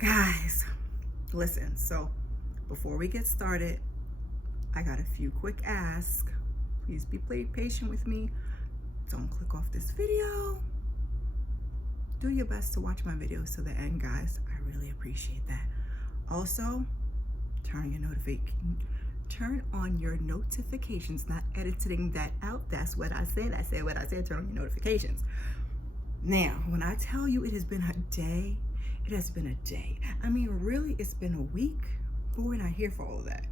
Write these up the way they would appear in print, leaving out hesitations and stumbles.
Guys, listen, so before we get started, I got a few quick asks. Please be patient with me. Don't click off this video. Do your best to watch my videos to the end, guys. I really appreciate that. Also, turn on your notifications, not editing that out. That's what I said. I said what I said. Turn on your notifications. Now, when I tell you it has been a day, it has been a day. I mean, really, it's been a week, but we're not here for all of that.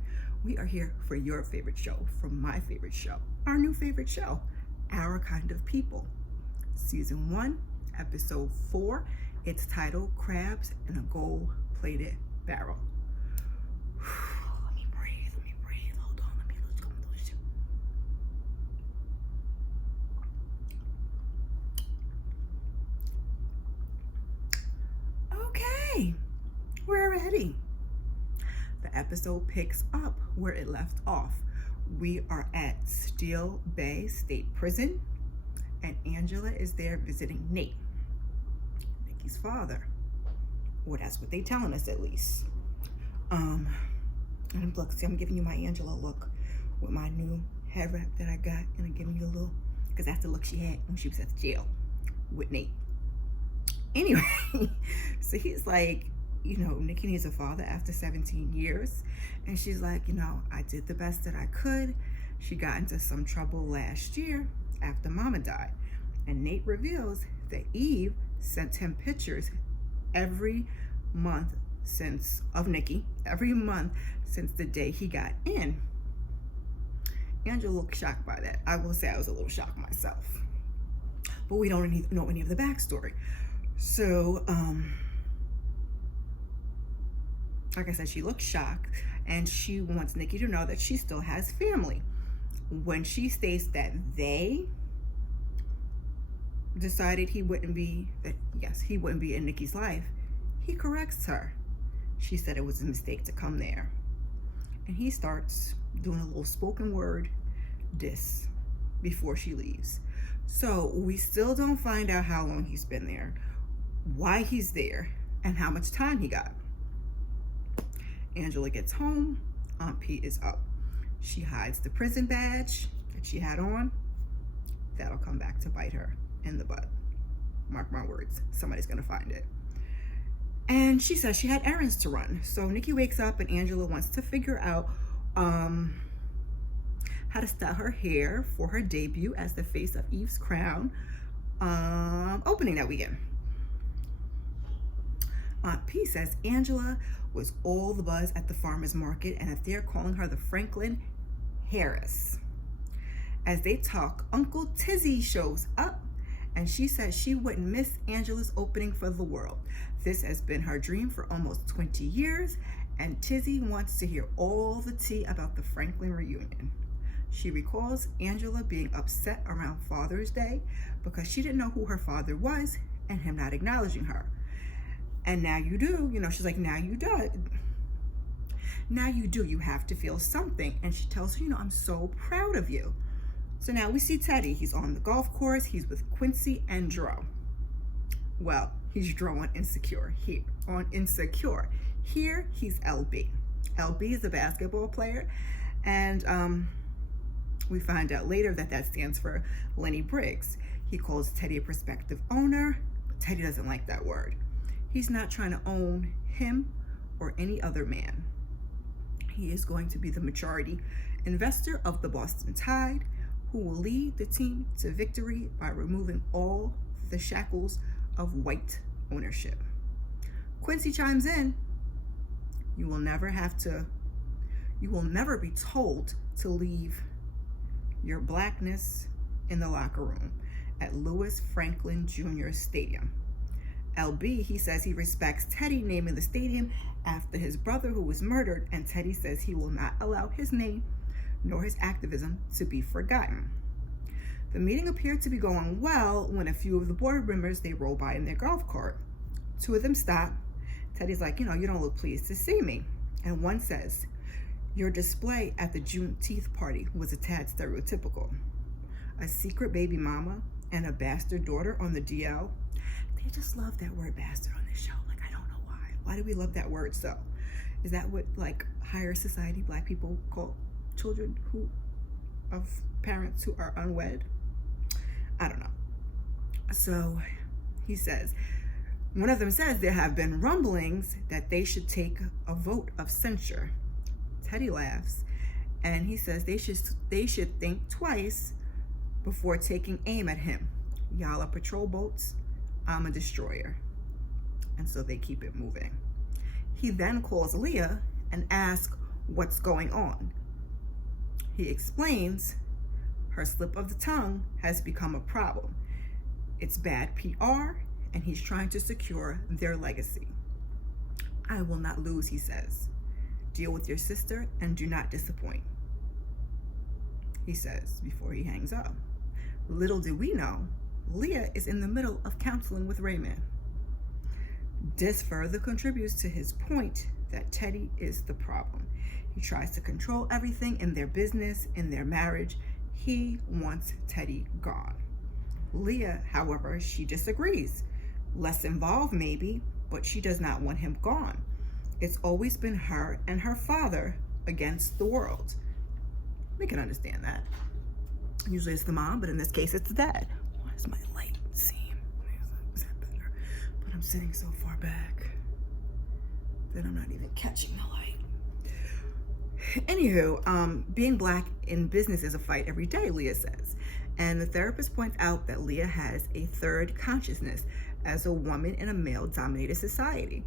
We are here for your favorite show, for my favorite show, our new favorite show, Our Kind of People. Season 1, episode 4. It's titled Crabs in a Gold-Plated Barrel. Let me breathe. Hold on, let's go. Okay, we're ready. The episode picks up where it left off. We are at Steel Bay State Prison, and Angela is there visiting Nate, Nikki's father. Well, that's what they telling us, at least. And look, see, I'm giving you my Angela look with my new hair wrap that I got, and I'm giving you a little, because that's the look she had when she was at the jail with Nate. Anyway, so he's like, Nikki needs a father after 17 years. And she's like, I did the best that I could. She got into some trouble last year after Mama died. And Nate reveals that Eve sent him pictures every month of Nikki, every month since the day he got in. Angela looked shocked by that. I will say I was a little shocked myself. But we don't know any of the backstory. So, like I said, she looks shocked, and she wants Nikki to know that she still has family. When she states that they decided he wouldn't be in Nikki's life, he corrects her. She said it was a mistake to come there. And he starts doing a little spoken word diss before she leaves. So we still don't find out how long he's been there, why he's there, and how much time he got. Angela gets home. Aunt P is up. She hides the prison badge that she had on. That'll come back to bite her in the butt. Mark my words, somebody's gonna find it. And she says she had errands to run. So Nikki wakes up, and Angela wants to figure out how to style her hair for her debut as the face of Eve's Crown opening that weekend. Aunt P says Angela was all the buzz at the farmer's market, and that they're calling her the Franklin Harris. As they talk, Uncle Tizzy shows up, and she says she wouldn't miss Angela's opening for the world. This has been her dream for almost 20 years, and Tizzy wants to hear all the tea about the Franklin reunion. She recalls Angela being upset around Father's Day because she didn't know who her father was and him not acknowledging her. And now you do, she's like, now you do. Now you do, you have to feel something. And she tells her, I'm so proud of you. So now we see Teddy. He's on the golf course. He's with Quincy and Dro. Well, he's Dro on Insecure. Here, he's LB. LB is a basketball player. And we find out later that stands for Lenny Briggs. He calls Teddy a prospective owner, but Teddy doesn't like that word. He's not trying to own him or any other man. He is going to be the majority investor of the Boston Tide, who will lead the team to victory by removing all the shackles of white ownership. Quincy chimes in, you will never be told to leave your blackness in the locker room at Lewis Franklin Jr. Stadium. LB, he says he respects Teddy naming the stadium after his brother who was murdered, and Teddy says he will not allow his name nor his activism to be forgotten. The meeting appeared to be going well when a few of the board members, they roll by in their golf cart. Two of them stop. Teddy's like, you don't look pleased to see me. And one says, your display at the Juneteenth party was a tad stereotypical. A secret baby mama and a bastard daughter on the DL. They just love that word bastard on this show. Like, I don't know why. Why do we love that word so? Is that what like higher society black people call children who of parents who are unwed? I don't know. So he says, one of them says there have been rumblings that they should take a vote of censure. Teddy laughs and he says they should think twice before taking aim at him. Y'all are patrol boats, I'm a destroyer. And so they keep it moving. He then calls Leah and asks what's going on. He explains her slip of the tongue has become a problem. It's bad PR, and he's trying to secure their legacy. I will not lose, he says. Deal with your sister and do not disappoint, he says before he hangs up. Little did we know, Leah is in the middle of counseling with Raymond. This further contributes to his point that Teddy is the problem. He tries to control everything in their business, in their marriage. He wants Teddy gone. Leah, however, she disagrees. Less involved maybe, but she does not want him gone. It's always been her and her father against the world. We can understand that. Usually it's the mom, but in this case it's the dad. Why does my light seem? Is that better? But I'm sitting so far back that I'm not even catching the light. Anywho, being black in business is a fight every day, Leah says. And the therapist points out that Leah has a third consciousness as a woman in a male-dominated society.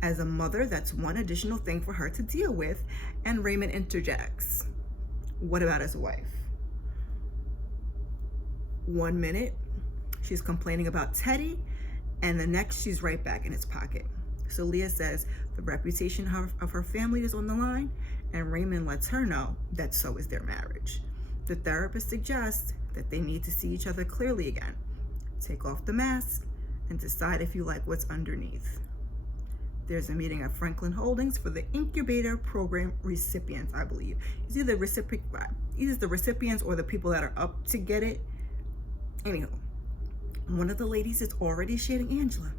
As a mother, that's one additional thing for her to deal with, and Raymond interjects. What about as a wife? 1 minute, she's complaining about Teddy, and the next, she's right back in his pocket. So Leah says the reputation of her family is on the line, and Raymond lets her know that so is their marriage. The therapist suggests that they need to see each other clearly again. Take off the mask and decide if you like what's underneath. There's a meeting at Franklin Holdings for the incubator program recipients, I believe. It's either the recipients or the people that are up to get it. Anyhow, one of the ladies is already shading Angela.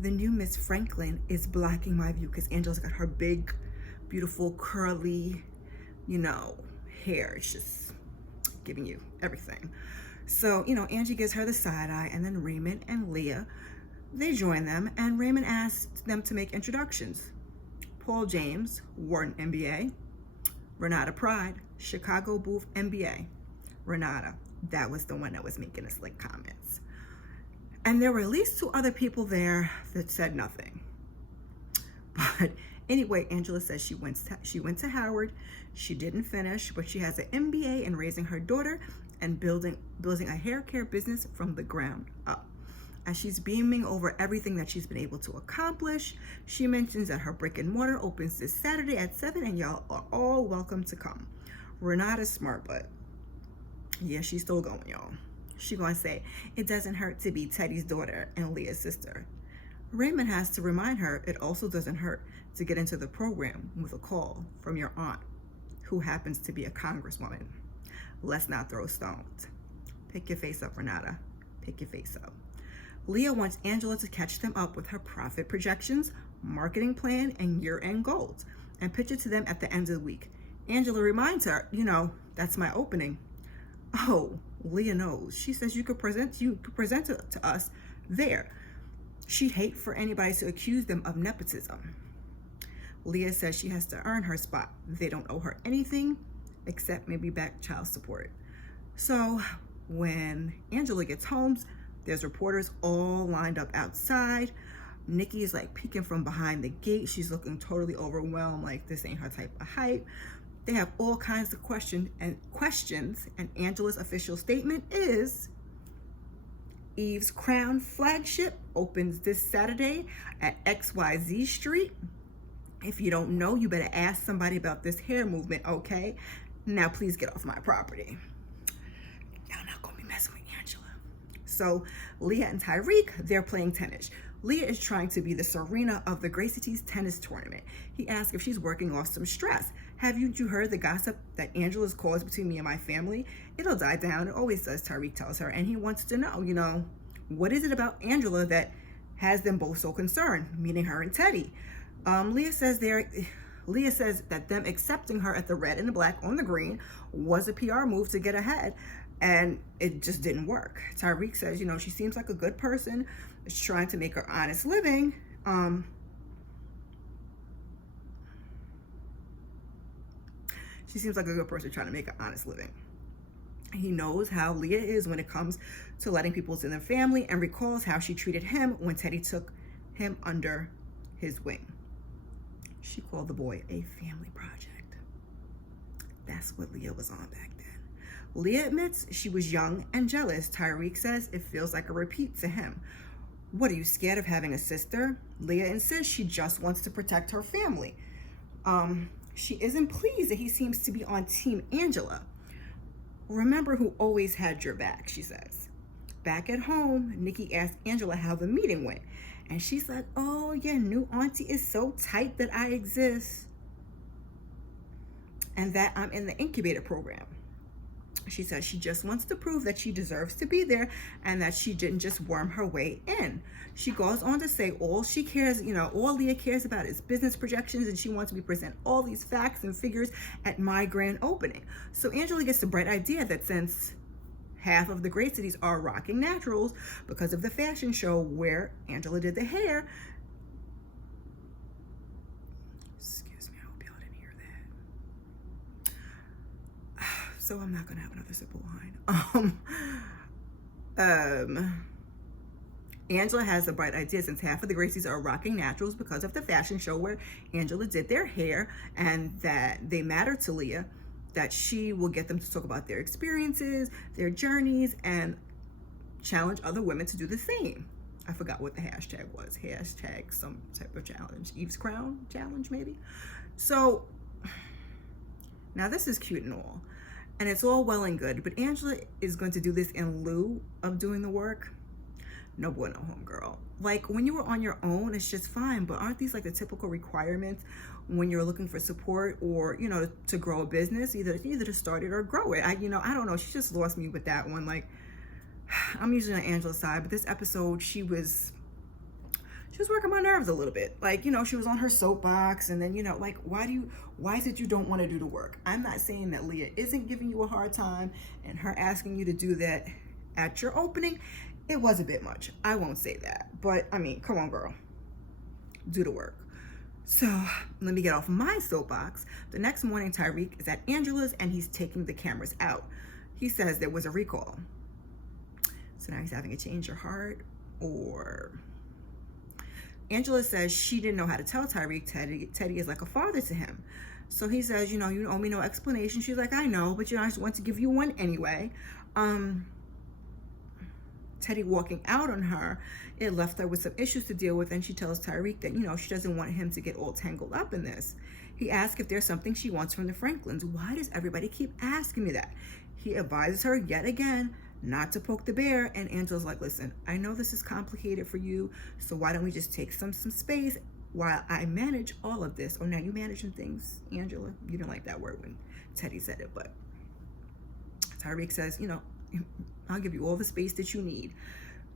The new Miss Franklin is blocking my view because Angela's got her big, beautiful, curly, hair. It's just giving you everything. So, Angie gives her the side eye, and then Raymond and Leah, they join them, and Raymond asks them to make introductions. Paul James, Wharton MBA. Renata Pride, Chicago Booth MBA. Renata, that was the one that was making the slick comments. And there were at least 2 other people there that said nothing. But anyway, Angela says she went to Howard. She didn't finish, but she has an MBA in raising her daughter and building a hair care business from the ground up. As she's beaming over everything that she's been able to accomplish, she mentions that her brick and mortar opens this Saturday at 7, and y'all are all welcome to come. Renata's smart, but yeah, she's still going, y'all. She gonna say, it doesn't hurt to be Teddy's daughter and Leah's sister. Raymond has to remind her it also doesn't hurt to get into the program with a call from your aunt, who happens to be a congresswoman. Let's not throw stones. Pick your face up, Renata. Pick your face up. Leah wants Angela to catch them up with her profit projections, marketing plan, and year-end goals, and pitch it to them at the end of the week. Angela reminds her, that's my opening. Oh, Leah knows. She says you could present it to us there. She'd hate for anybody to accuse them of nepotism. Leah says she has to earn her spot. They don't owe her anything except maybe back child support. So when Angela gets home, there's reporters all lined up outside. Nikki is like peeking from behind the gate. She's looking totally overwhelmed, like this ain't her type of hype. They have all kinds of questions, and Angela's official statement is Eve's Crown flagship opens this Saturday at XYZ Street. If you don't know, you better ask somebody about this hair movement, okay? Now please get off my property. Y'all not gonna be messing with Angela. So Leah and Tyrique, they're playing tennis. Leah is trying to be the Serena of the Gracie T's tennis tournament. He asks if she's working off some stress. Haven't you heard the gossip that Angela's caused between me and my family? It'll die down. It always does, Tyrique tells her. And he wants to know, what is it about Angela that has them both so concerned, meaning her and Teddy? Leah says that them accepting her at the red and the black on the green was a PR move to get ahead, and it just didn't work. Tyrique says, she seems like a good person, is trying to make her honest living. She seems like a good person trying to make an honest living. He knows how Leah is when it comes to letting people in their family, and recalls how she treated him when Teddy took him under his wing. She called the boy a family project. That's what Leah was on back then. Leah admits she was young and jealous. Tyrique says it feels like a repeat to him. What, are you scared of having a sister? Leah insists she just wants to protect her family. She isn't pleased that he seems to be on Team Angela. Remember who always had your back, she says. Back at home, Nikki asked Angela how the meeting went. And she's like, oh, your new auntie is so tight that I exist. And that I'm in the incubator program. She says she just wants to prove that she deserves to be there and that she didn't just worm her way in. She goes on to say all she cares, all Leah cares about is business projections, and she wants me to present all these facts and figures at my grand opening. So Angela gets the bright idea that since half of the great cities are rocking naturals because of the fashion show where Angela did the hair. Excuse me, I hope y'all didn't hear that. So I'm not gonna have another sip of wine. Angela has the bright idea, since half of the Gracies are rocking naturals because of the fashion show where Angela did their hair, and that they matter to Leah, that she will get them to talk about their experiences, their journeys, and challenge other women to do the same. I forgot what the hashtag was. Hashtag some type of challenge. Eve's Crown challenge, maybe? So, now this is cute and all. And it's all well and good, but Angela is going to do this in lieu of doing the work. No boy, no home, girl. Like, when you were on your own, it's just fine, but aren't these like the typical requirements when you're looking for support, or to grow a business, either to start it or grow it? I don't know, she just lost me with that one. Like, I'm usually on Angela's side, but this episode she was working my nerves a little bit. Like, she was on her soapbox, and then like, why is it you don't want to do the work? I'm not saying that Leah isn't giving you a hard time, and her asking you to do that at your opening, it was a bit much. I won't say that, but I mean, come on, girl, do the work. So let me get off my soapbox. The next morning, Tyrique is at Angela's and he's taking the cameras out. He says there was a recall. So now he's having a change of heart, or Angela says she didn't know how to tell Tyrique Teddy is like a father to him. So he says, you owe me no explanation. She's like, I know, but I just want to give you one anyway. Teddy walking out on her, it left her with some issues to deal with, and she tells Tyrique that, she doesn't want him to get all tangled up in this. He asks if there's something she wants from the Franklins. Why does everybody keep asking me that? He advises her yet again not to poke the bear, and Angela's like, listen, I know this is complicated for you, so why don't we just take some space while I manage all of this? Oh, now you managing things, Angela? You didn't like that word when Teddy said it, but Tyrique says, I'll give you all the space that you need.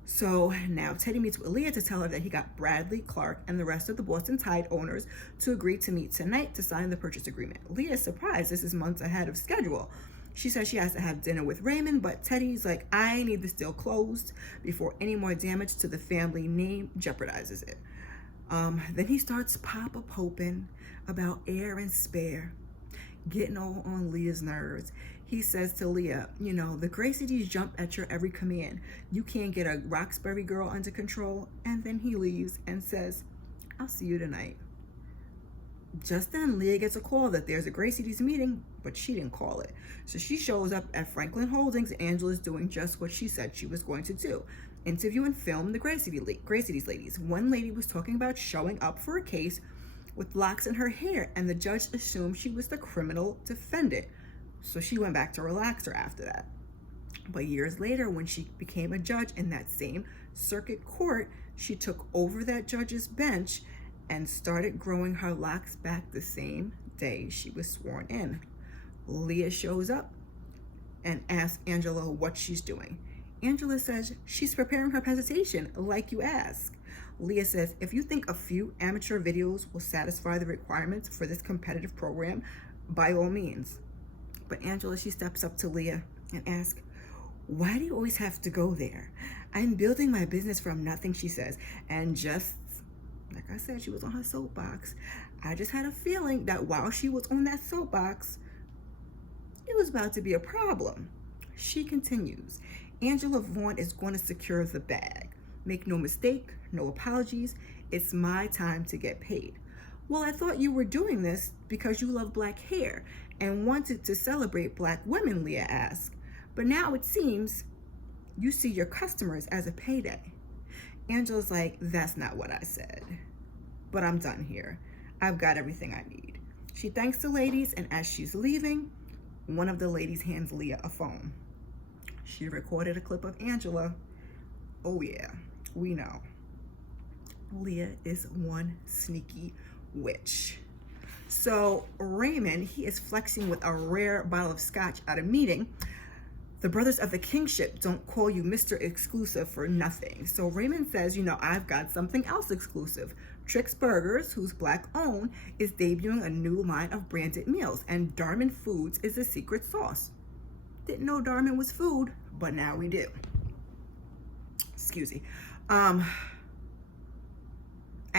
So now Teddy meets with Leah to tell her that he got Bradley, Clark, and the rest of the Boston Tide owners to agree to meet tonight to sign the purchase agreement. Leah is surprised. This is months ahead of schedule. She says she has to have dinner with Raymond, but Teddy's like, I need this deal closed before any more damage to the family name jeopardizes it. Then he starts pop-a-poping about air and spare, getting all on Leah's nerves. He says to Leah, the Gracies jump at your every command. You can't get a Roxbury girl under control. And then he leaves and says, I'll see you tonight. Just then, Leah gets a call that there's a Gracies meeting, but she didn't call it. So she shows up at Franklin Holdings. Angela's doing just what she said she was going to do. Interview and film the Gracies ladies. One lady was talking about showing up for a case with locks in her hair, and the judge assumed she was the criminal defendant. So she went back to relax her after that. But years later, when she became a judge in that same circuit court, she took over that judge's bench and started growing her locks back the same day she was sworn in. Leah shows up and asks Angela what she's doing. Angela says she's preparing her presentation, like you asked. Leah says, if you think a few amateur videos will satisfy the requirements for this competitive program, by all means. But Angela, she steps up to Leah and asks, why do you always have to go there? I'm building my business from nothing, she says. And just like I said, she was on her soapbox. I just had a feeling that while she was on that soapbox, it was about to be a problem. She continues, Angela Vaughn is going to secure the bag. Make no mistake, no apologies. It's my time to get paid. Well, I thought you were doing this because you love black hair and wanted to celebrate black women, Leah asked. But now it seems you see your customers as a payday. Angela's like, that's not what I said. But I'm done here. I've got everything I need. She thanks the ladies, and as she's leaving, one of the ladies hands Leah a phone. She recorded a clip of Angela. Oh yeah, we know. Leah is one sneaky witch. So Raymond, he is flexing with a rare bottle of scotch at a meeting. The brothers of the kingship don't call you Mr. Exclusive for nothing. So Raymond says, I've got something else exclusive. Trix Burgers, who's black owned, is debuting a new line of branded meals, and Darman Foods is the secret sauce. Didn't know Darman was food, but now we do. Excuse me. And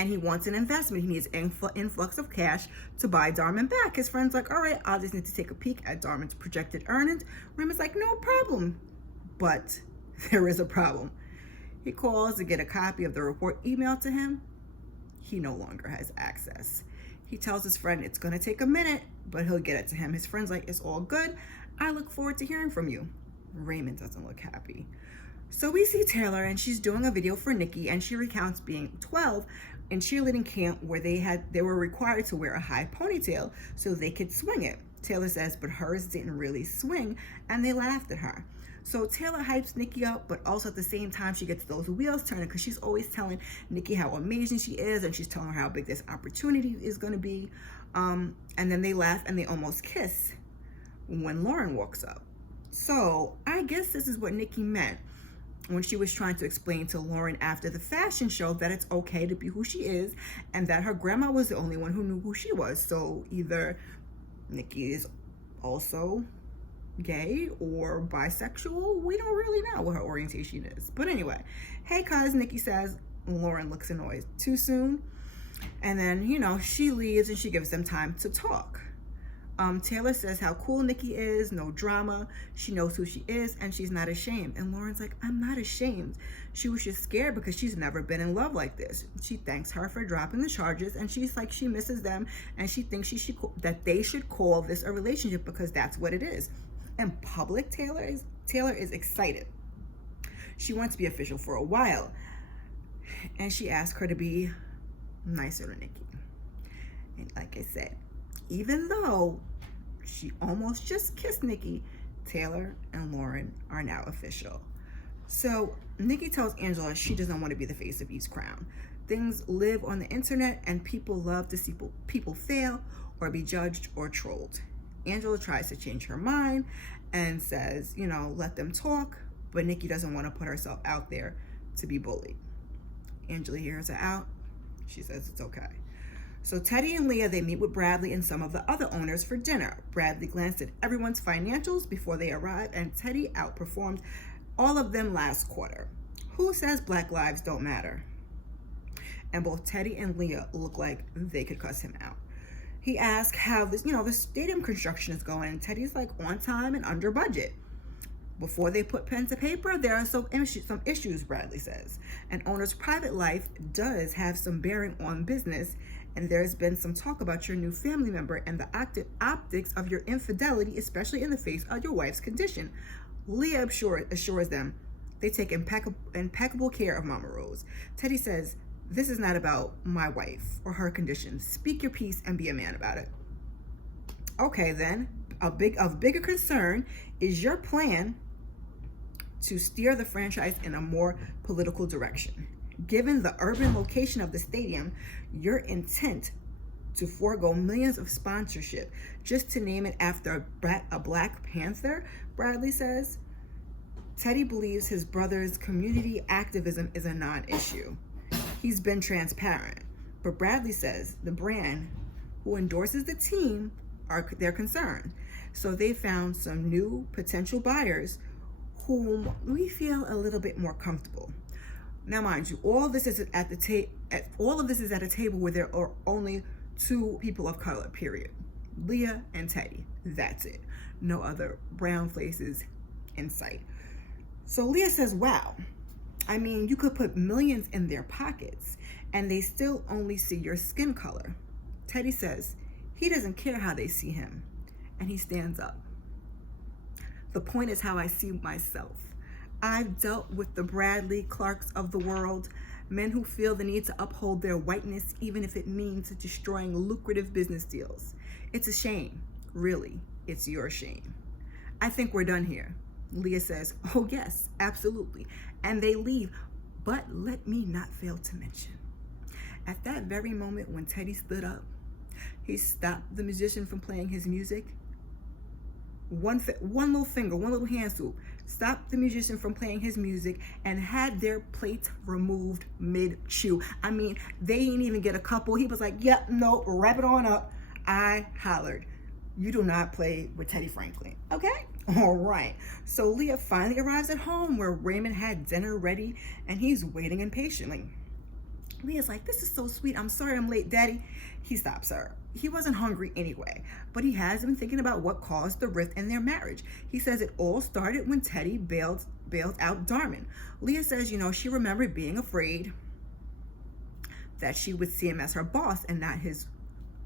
he wants an investment. He needs an influx of cash to buy Darman back. His friend's like, all right, I'll just need to take a peek at Darman's projected earnings. Raymond's like, no problem. But there is a problem. He calls to get a copy of the report emailed to him. He no longer has access. He tells his friend it's gonna take a minute, but he'll get it to him. His friend's like, it's all good. I look forward to hearing from you. Raymond doesn't look happy. So we see Taylor, and she's doing a video for Nikki, and she recounts being 12 in cheerleading camp where they were required to wear a high ponytail so they could swing it. Taylor says, but hers didn't really swing, and they laughed at her. So Taylor hypes Nikki up, but also at the same time she gets those wheels turning because she's always telling Nikki how amazing she is, and she's telling her how big this opportunity is going to be. And then they laugh and they almost kiss when Lauren walks up. So I guess this is what Nikki meant when she was trying to explain to Lauren after the fashion show that it's okay to be who she is and that her grandma was the only one who knew who she was. So either Nikki is also gay or bisexual. We don't really know what her orientation is. But anyway, hey cuz, Nikki says. Lauren looks annoyed. Too soon? And then, she leaves and she gives them time to talk. Taylor says how cool Nikki is, no drama. She knows who she is and she's not ashamed. And Lauren's like, I'm not ashamed. She was just scared because she's never been in love like this. She thanks her for dropping the charges, and she's like, she misses them, and she thinks that they should call this a relationship because that's what it is. And public Taylor is excited. She wants to be official for a while. And she asked her to be nicer to Nikki. And like I said, even though she almost just kissed Nikki, Taylor and Lauren are now official. So Nikki tells Angela she doesn't want to be the face of Eve's crown. Things live on the internet and people love to see people fail or be judged or trolled. Angela tries to change her mind and says, let them talk, but Nikki doesn't want to put herself out there to be bullied. Angela hears her out. She says it's okay. So Teddy and Leah, they meet with Bradley and some of the other owners for dinner. Bradley glanced at everyone's financials before they arrived, and Teddy outperformed all of them last quarter. Who says Black lives don't matter? And both Teddy and Leah look like they could cuss him out. He asked how this, the stadium construction is going, and Teddy's like on time and under budget. Before they put pen to paper, there are some issues, Bradley says. An owner's private life does have some bearing on business, and there's been some talk about your new family member and the optics of your infidelity, especially in the face of your wife's condition. Leah assures them they take impeccable care of Mama Rose. Teddy says, this is not about my wife or her condition. Speak your piece and be a man about it. Okay, then, of bigger concern is your plan to steer the franchise in a more political direction. Given the urban location of the stadium, your intent to forego millions of sponsorship just to name it after a Black Panther, Bradley says. Teddy believes his brother's community activism is a non-issue. He's been transparent. But Bradley says the brand who endorses the team they're concerned. So they found some new potential buyers whom we feel a little bit more comfortable. Now, mind you, all of this is at a table where there are only two people of color, period. Leah and Teddy. That's it. No other brown faces in sight. So Leah says, wow, I mean, you could put millions in their pockets and they still only see your skin color. Teddy says he doesn't care how they see him, and he stands up. The point is how I see myself. I've dealt with the Bradley Clarks of the world, men who feel the need to uphold their whiteness even if it means destroying lucrative business deals. It's a shame. Really, it's your shame. I think we're done here. Leah says, oh yes, absolutely. And they leave. But let me not fail to mention, at that very moment when Teddy stood up, he stopped the musician from playing his music. One little finger, one little hand swoop, stopped the musician from playing his music and had their plates removed mid-chew. I mean, they didn't even get a couple. He was like, yep, nope, wrap it on up. I hollered, you do not play with Teddy Franklin, okay? All right. So Leah finally arrives at home where Raymond had dinner ready and he's waiting impatiently. Leah's like, this is so sweet. I'm sorry I'm late, Daddy. He stops her. He wasn't hungry anyway, but he has been thinking about what caused the rift in their marriage. He says it all started when Teddy bailed out Darman. Leah says, she remembered being afraid that she would see him as her boss and not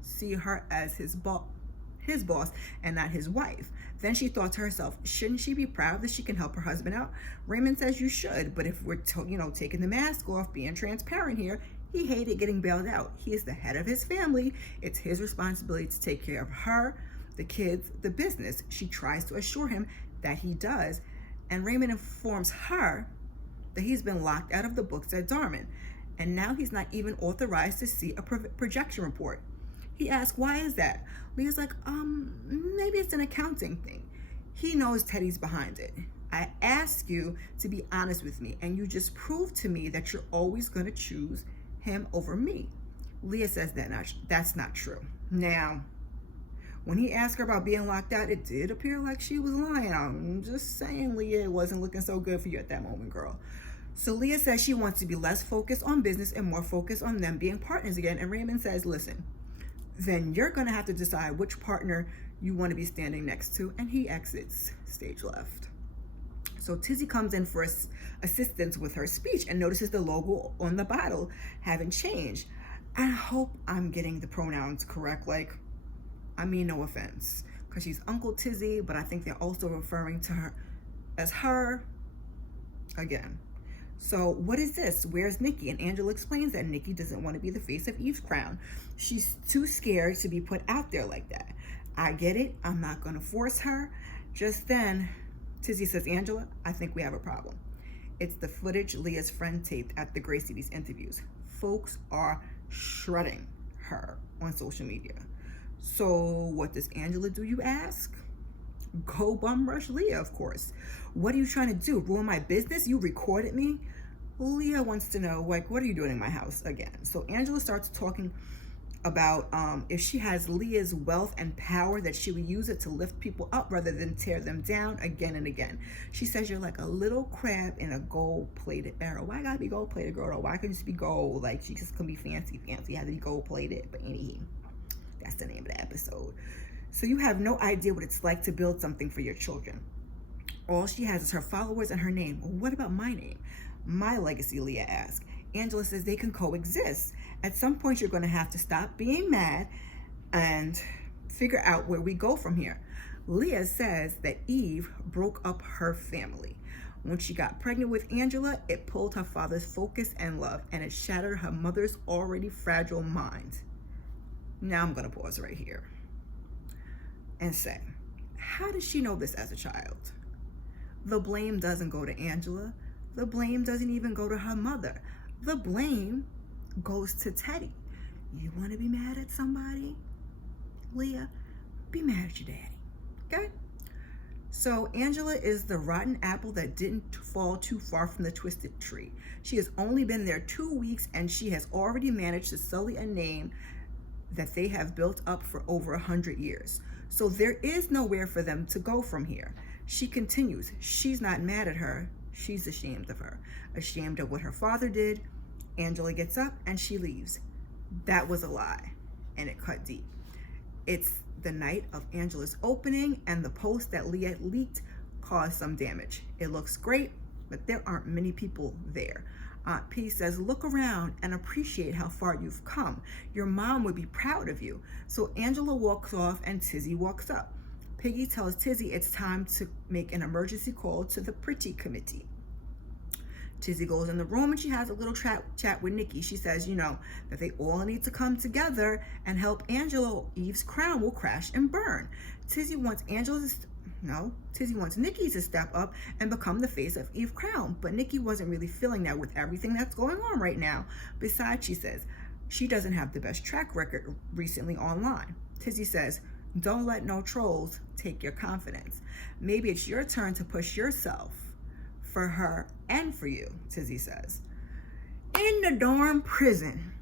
see her as his boss and not his wife. Then she thought to herself, shouldn't she be proud that she can help her husband out? Raymond says you should, but if we're taking the mask off, being transparent here, he hated getting bailed out. He is the head of his family. It's his responsibility to take care of her, the kids, the business. She tries to assure him that he does, and Raymond informs her that he's been locked out of the books at Darman, and now he's not even authorized to see a projection report. He asks, why is that? Leah's like, maybe it's an accounting thing. He knows Teddy's behind it. I ask you to be honest with me, and you just proved to me that you're always going to choose him over me. Leah says that's not true. Now, when he asked her about being locked out, it did appear like she was lying. I'm just saying, Leah, it wasn't looking so good for you at that moment, girl. So Leah says she wants to be less focused on business and more focused on them being partners again. And Raymond says, listen, then you're going to have to decide which partner you want to be standing next to. And he exits stage left. So Tizzy comes in for assistance with her speech and notices the logo on the bottle haven't changed. I hope I'm getting the pronouns correct. No offense, because she's Uncle Tizzy, but I think they're also referring to her as her again. So what is this? Where's Nikki? And Angela explains that Nikki doesn't want to be the face of Eve's crown. She's too scared to be put out there like that. I get it. I'm not going to force her. Just then, Tizzy says, Angela, I think we have a problem. It's the footage Leah's friend taped at the Gracie's interviews. Folks are shredding her on social media. So what does Angela do, you ask? Go bum rush Leah, of course. What are you trying to do? Ruin my business? You recorded me? Leah wants to know, what are you doing in my house again? So Angela starts talking about if she has Leah's wealth and power, that she would use it to lift people up rather than tear them down again and again. She says you're like a little crab in a gold-plated barrel. Why gotta be gold-plated, girl? Why couldn't it just be gold? She just can be fancy. You have to be gold-plated. But anyway, that's the name of the episode. So you have no idea what it's like to build something for your children. All she has is her followers and her name. Well, what about my name? My legacy, Leah asks. Angela says they can coexist. At some point, you're going to have to stop being mad and figure out where we go from here. Leah says that Eve broke up her family. When she got pregnant with Angela, it pulled her father's focus and love, and it shattered her mother's already fragile mind. Now I'm going to pause right here and say, how does she know this as a child? The blame doesn't go to Angela. The blame doesn't even go to her mother. The blame goes to Teddy. You want to be mad at somebody? Leah, be mad at your daddy, okay? So Angela is the rotten apple that didn't fall too far from the twisted tree. She has only been there 2 weeks and she has already managed to sully a name that they have built up for over 100 years. So there is nowhere for them to go from here. She continues, she's not mad at her, she's ashamed of her, ashamed of what her father did. Angela gets up and she leaves. That was a lie, and it cut deep. It's the night of Angela's opening, and the post that Leah leaked caused some damage. It looks great, but there aren't many people there. Aunt P says, look around and appreciate how far you've come. Your mom would be proud of you. So Angela walks off and Tizzy walks up. Piggy tells Tizzy it's time to make an emergency call to the pretty committee. Tizzy goes in the room and she has a little chat with Nikki. She says, that they all need to come together and help Angela. Eve's crown will crash and burn. Tizzy wants Nikki to step up and become the face of Eve's crown. But Nikki wasn't really feeling that with everything that's going on right now. Besides, she says, she doesn't have the best track record recently online. Tizzy says, don't let no trolls take your confidence. Maybe it's your turn to push yourself. For her and for you, Tizzy says. In the dorm prison.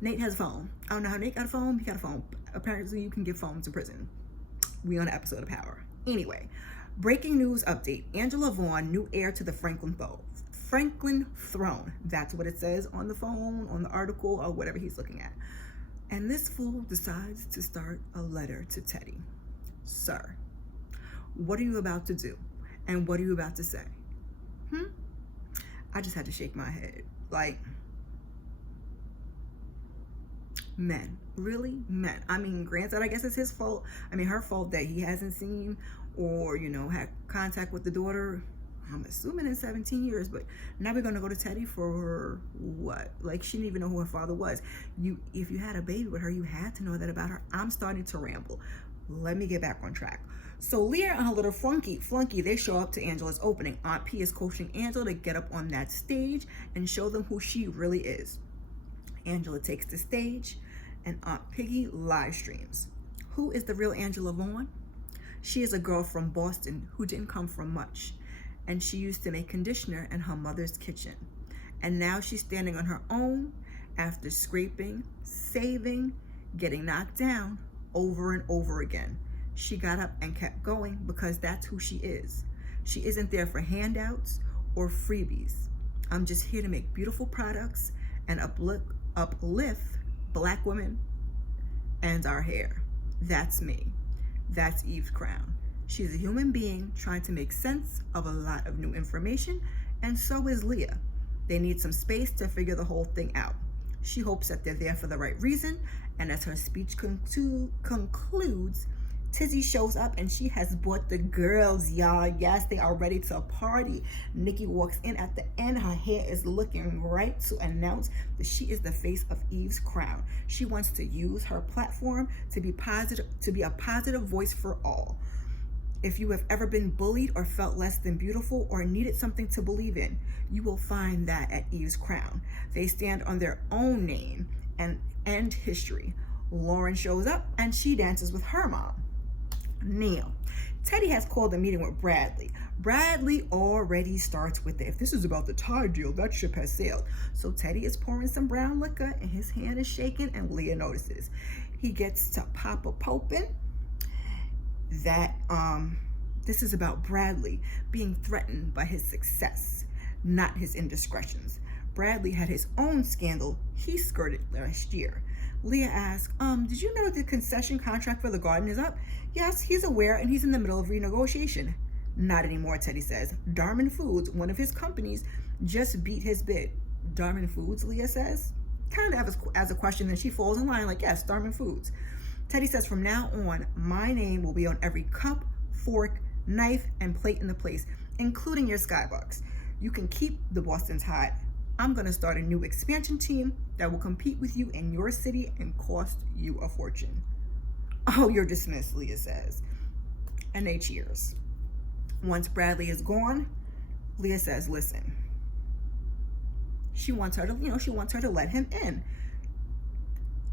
Nate has a phone. I don't know how Nate got a phone. He got a phone. Apparently you can give phones in prison. We on an episode of Power. Anyway, breaking news update. Angela Vaughn, new heir to the Franklin throne. That's what it says on the phone, on the article, or whatever he's looking at. And this fool decides to start a letter to Teddy. Sir, what are you about to do? And what are you about to say? I just had to shake my head. Like, men. Really? Men. I mean, granted, I guess it's his fault. I mean, her fault that he hasn't seen or, had contact with the daughter, I'm assuming in 17 years. But now we're going to go to Teddy for what? Like, she didn't even know who her father was. If you had a baby with her, you had to know that about her. I'm starting to ramble. Let me get back on track. So Leah and her little flunky, they show up to Angela's opening. Aunt P is coaching Angela to get up on that stage and show them who she really is. Angela takes the stage and Aunt Piggy live streams. Who is the real Angela Vaughn? She is a girl from Boston who didn't come from much. And she used to make conditioner in her mother's kitchen. And now she's standing on her own after scraping, saving, getting knocked down over and over again. She got up and kept going because that's who she is. She isn't there for handouts or freebies. I'm just here to make beautiful products and uplift Black women and our hair. That's me. That's Eve's crown. She's a human being trying to make sense of a lot of new information, and so is Leah. They need some space to figure the whole thing out. She hopes that they're there for the right reason, and as her speech concludes, Tizzy shows up and she has brought the girls, y'all. Yes, they are ready to party. Nikki walks in at the end. Her hair is looking right to announce that she is the face of Eve's crown. She wants to use her platform to be a positive voice for all. If you have ever been bullied or felt less than beautiful or needed something to believe in, you will find that at Eve's crown. They stand on their own name and history. Lauren shows up and she dances with her mom. Now, Teddy has called a meeting with Bradley. Bradley already starts with if this is about the tie deal, that ship has sailed. So Teddy is pouring some brown liquor and his hand is shaking and Leah notices. He gets to Papa Popin that this is about Bradley being threatened by his success, not his indiscretions. Bradley had his own scandal he skirted last year. Leah asks, did you know the concession contract for the garden is up? Yes, he's aware and he's in the middle of renegotiation. Not anymore, Teddy says. Darman Foods, one of his companies, just beat his bid. Darman Foods, Leah says. Kind of as a question, then she falls in line like, yes, Darman Foods. Teddy says, from now on, my name will be on every cup, fork, knife, and plate in the place, including your skybox. You can keep the Boston's hot. I'm going to start a new expansion team that will compete with you in your city and cost you a fortune. Oh, you're dismissed, Leah says. And they cheers. Once Bradley is gone, Leah says, listen. She wants her to let him in.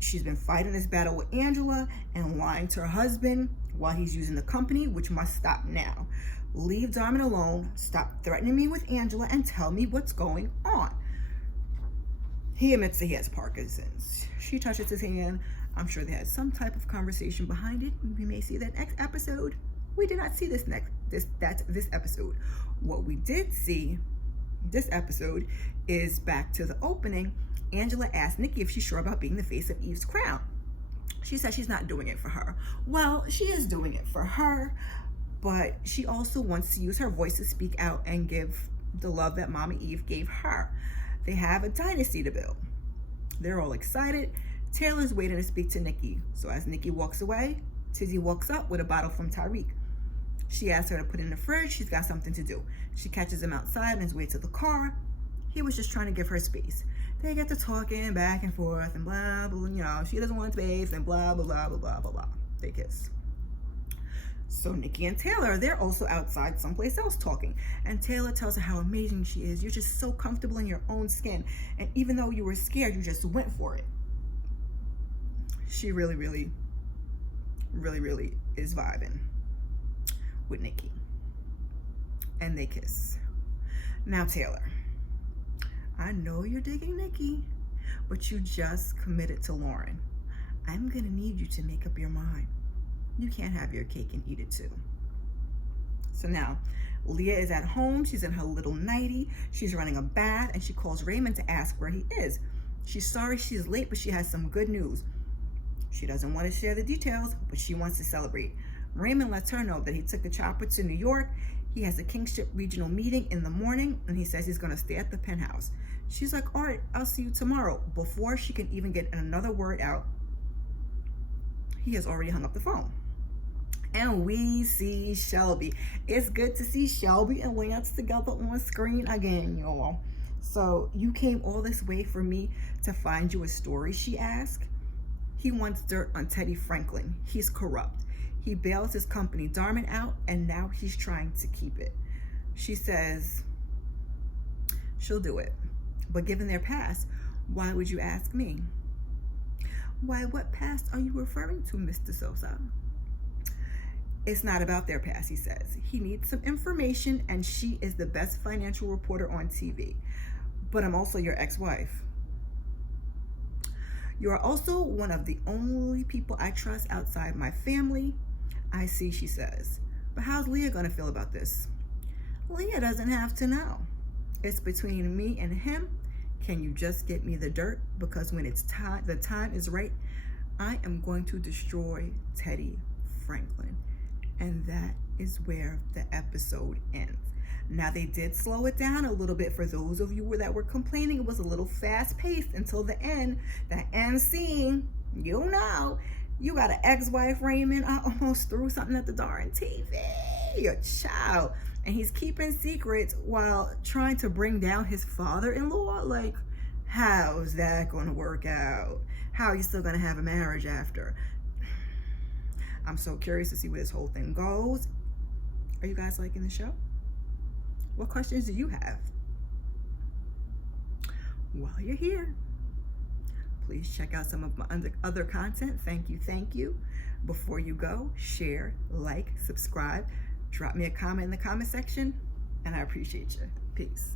She's been fighting this battle with Angela and lying to her husband while he's using the company, which must stop now. Leave Darman alone, stop threatening me with Angela, and tell me what's going on. He admits that he has Parkinson's. She touches his hand. I'm sure they had some type of conversation behind it. We may see that next episode. We did not see this episode. What we did see this episode is back to the opening. Angela asked Nikki if she's sure about being the face of Eve's crown. She said she's not doing it for her. Well, she is doing it for her, but she also wants to use her voice to speak out and give the love that Mama Eve gave her. They have a dynasty to build. They're all excited. Taylor's waiting to speak to Nikki. So as Nikki walks away, Tizzy walks up with a bottle from Tyrique. She asks her to put it in the fridge. She's got something to do. She catches him outside on his way to the car. He was just trying to give her space. They get to talking back and forth and blah, blah, she doesn't want space and blah, blah, blah, blah, blah, blah, blah. They kiss. So Nikki and Taylor, they're also outside someplace else talking. And Taylor tells her how amazing she is. You're just so comfortable in your own skin. And even though you were scared, you just went for it. She really, really, really, really is vibing with Nikki. And they kiss. Now, Taylor, I know you're digging Nikki, but you just committed to Lauren. I'm gonna need you to make up your mind. You can't have your cake and eat it too. So now, Leah is at home. She's in her little nightie. She's running a bath, and she calls Raymond to ask where he is. She's sorry she's late, but she has some good news. She doesn't want to share the details, but she wants to celebrate. Raymond lets her know that he took the chopper to New York. He has a Kingship regional meeting in the morning, and he says he's going to stay at the penthouse. She's like, all right, I'll see you tomorrow. Before she can even get another word out, he has already hung up the phone. And we see Shelby. It's good to see Shelby and Lance together on screen again, y'all. So you came all this way for me to find you a story, she asked. He wants dirt on Teddy Franklin. He's corrupt. He bails his company Darman out, and now he's trying to keep it. She says she'll do it. But given their past, why would you ask me? Why, what past are you referring to, Mr. Sosa? It's not about their past, he says. He needs some information, and she is the best financial reporter on TV. But I'm also your ex-wife. You are also one of the only people I trust outside my family. I see, she says. But how's Leah going to feel about this? Leah doesn't have to know. It's between me and him. Can you just get me the dirt? Because when it's time, the time is right, I am going to destroy Teddy Franklin. And that is where the episode ends. Now, they did slow it down a little bit for those of you that were complaining. It was a little fast-paced until the end. That end scene, you know, you got an ex-wife, Raymond. I almost threw something at the darn TV. Your child. And he's keeping secrets while trying to bring down his father-in-law. Like, how's that going to work out? How are you still going to have a marriage after? I'm so curious to see where this whole thing goes. Are you guys liking the show? What questions do you have? While you're here, please check out some of my other content. Thank you. Before you go, share, like, subscribe, drop me a comment in the comment section, and I appreciate you. Peace.